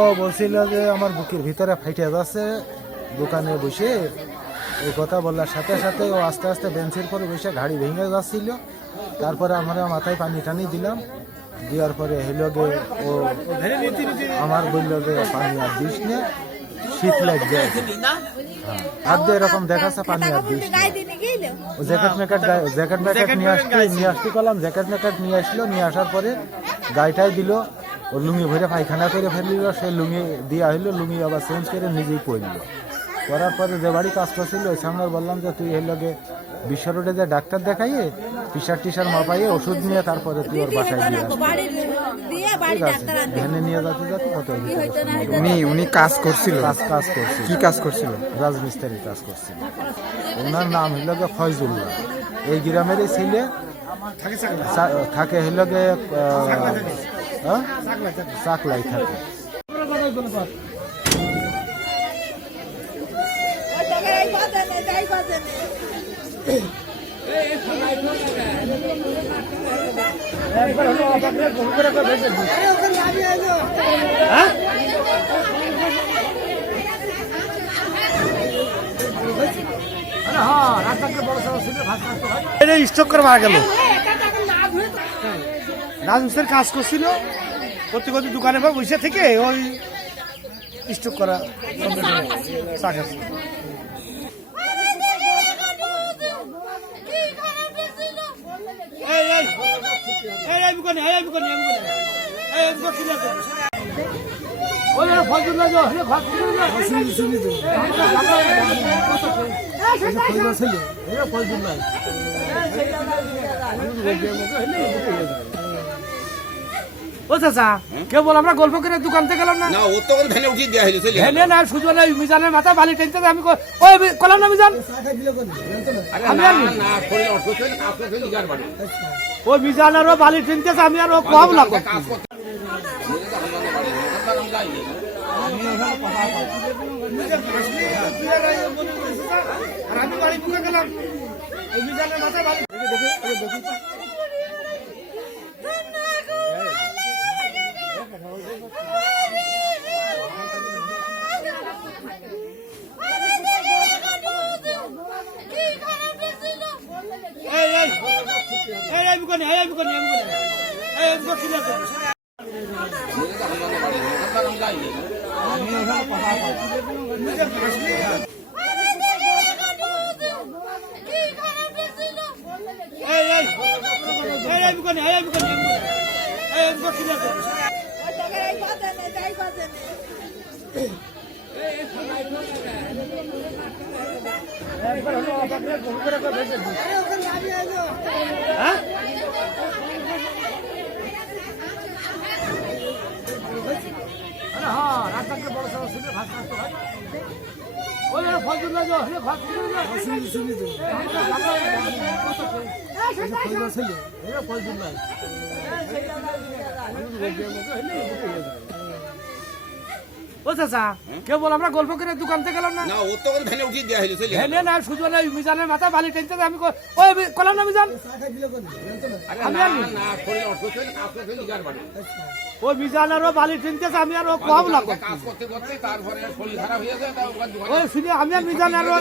ও বলছিল যে আমার বুকের ভিতরে ফাইটে যাচ্ছে দোকানে বসে। এই কথা বলার সাথে সাথে ও আস্তে আস্তে বেঞ্চের পরে বসে ঘাড়ি ভেঙে যাচ্ছিল। তারপরে আমরা মাথায় পানি টানি দিলাম, দেওয়ার পরে হইল গে ও আমার বললো যে পানি আর দিস নে, শীত লাগবে। আর দিয়ে এরকম দেখাচ্ছে পানি আর দিস না। জ্যাকেট ম্যাকেট নিয়ে আসতে করলাম, জ্যাকেট ম্যাকেট নিয়ে আসলো। নিয়ে আসার পরে গাড়িটাই দিল, ও লুঙ্গি ভরে পায়খানা করে ফেলল। সে লুঙ্গি দিয়া হইলো, লুঙ্গি আবার চেঞ্জ করে নিজেই পড়ল। করার পরে যে বাড়ি কাজ করছিল ওই সামনে বললাম যে তুই এর লগে বিশ্ব রোডে যে ডাক্তার দেখাইয়ে প্রেশার টিশার মাপাইয়ে ওষুধ নিয়ে তারপরে তুই ওর বাসায় দিয়ে আসবি। ঠিক আছে, ভ্যানে নিয়ে যাতে যাতে কত। উনি কাজ করছিল? কাজ করছিল। কি কাজ করছিল? রাজমিস্ত্রি কাজ করছিল। ওনার নাম হইল গে ফয়জুল্লাহ। এই গ্রামেরই ছেলে, থাকে হইল গে চাকলাই থাকে। স্ট্রোক করে মারা গেল। রাজমিস্ত্রির কাজ করছিল, করতে করতে দোকানে বসে থেকে ওই স্ট্রোক করা চাক আছে। ও চাচা কেবল আমরা গল্প করে দোকান থেকে গেলাম না, ভ্যানে না সুযোগ নেই। মিজানের মাথা বালি টেনতে আমি ওই কলাম না মিজান, ওই মিজান আরো বালি টেনতেছে, আমি আরো কম লাগবে। আমি বাড়ি বুকে গেলাম, ওই মিজানের মাথা বালি ও চাচা কেবল আমরা গল্প করে দোকান থেকে গেলাম না, ভ্যানে না সুযোগ নেই। মিজানের মাথা বালি টেনতে আমি ওই কলাম না মিজান, ওই মিজান আরো বালি টেনতেছে, আমি আরো কম লাগবে। ওই শুনে আমি আর মিজান আরো